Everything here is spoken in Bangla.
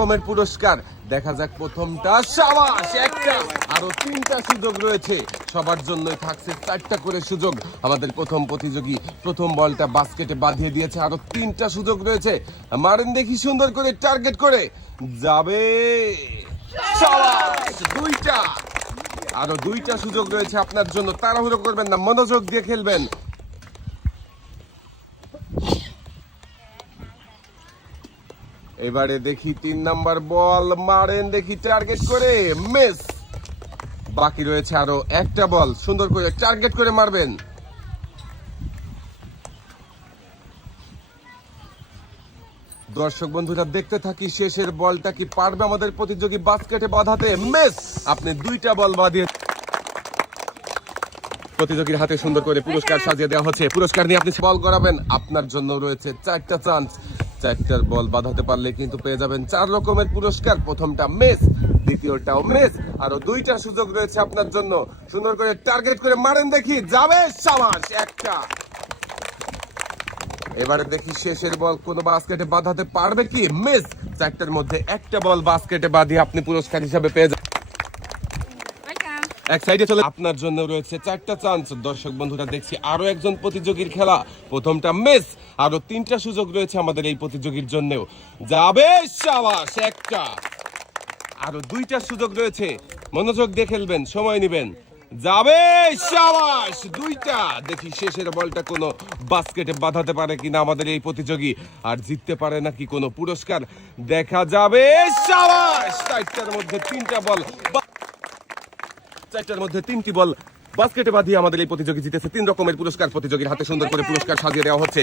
রকমের পুরস্কার। দেখা যাক প্রথমটা। শাবাশ, একটা। আরো 3টা সুযোগ রয়েছে, সবার জন্যই থাকছে 4টা করে সুযোগ। আমাদের প্রথম প্রতিযোগী প্রথম বলটা বাস্কেটে বাঁধিয়ে দিয়েছে, আরো 3টা সুযোগ রয়েছে। মারেন দেখি সুন্দর করে, টার্গেট করে যাবে। শাবাশ, 2টা। আরো 2টা সুযোগ রয়েছে আপনার জন্য, তাড়াহুড়ো করবেন না, মনোযোগ দিয়ে খেলবেন। এবারে দেখি 3 নাম্বার বল, মারেন দেখি টার্গেট করে, মিস। বাকি রয়েছে আরো একটা বল, সুন্দর করে টার্গেট করে মারবেন। দর্শক বন্ধুরা দেখতে থাকি শেষের বলটা কি পারবে আমাদের প্রতিযোগী বাস্কেটে বাঁধাতে। মিস। আপনি 2টা বল বাঁধিয়ে প্রতিযোগীর হাতে সুন্দর করে পুরস্কার সাজিয়ে দেওয়া হচ্ছে। পুরস্কার নিয়ে আপনি বল করাবেন, আপনার জন্য রয়েছে 4টা চান্স। 4টার বল বাঁধাতে পারলে কিন্তু পেয়ে যাবেন 4 রকমের পুরস্কার। প্রথমটা মিস, দ্বিতীয়টাও মিস, আরো 2টা সুযোগ রয়েছে আপনার জন্য। সুন্দর করে টার্গেট করে মারেন দেখি, যাবে। শাবাশ, একটা। এবারে দেখি শেষের বল কোন বাস্কেটে বাঁধাতে পারবে কি। মিস। 4টার মধ্যে একটা বল বাস্কেটে বাঁধিয়ে আপনি পুরস্কার হিসাবে পেয়ে যাবেন। এক সাইডে চলে, আপনার জন্য রয়েছে 4টা চান্স। দর্শক বন্ধুরা দেখছি আরো একজন প্রতিযোগীর খেলা, প্রথমটা মিস, আরো 3টা সুযোগ রয়েছে আমাদের এই প্রতিযোগীর জন্যও। যাবে। শাবাশ, একটা। আরো 2টা সুযোগ রয়েছে, মনোযোগ দিয়ে খেলবেন, সময় নেবেন। যাবে। শাবাশ, 2টা। দেখি শেষের বলটা কোনো বাস্কেটে বাঁধাতে পারে কিনা আমাদের এই প্রতিযোগী, আর জিততে পারে নাকি কোনো পুরস্কার, দেখা যাবে। শাবাশ, 4টার মধ্যে 3টা বল, 4টার মধ্যে 3টি বল বাস্কেটে বাঁধিয়ে আমাদের এই প্রতিযোগী জিতেছে। 3 রকমের পুরস্কার প্রতিযোগীর হাতে সুন্দর করে পুরস্কার সাজিয়ে দেওয়া হচ্ছে।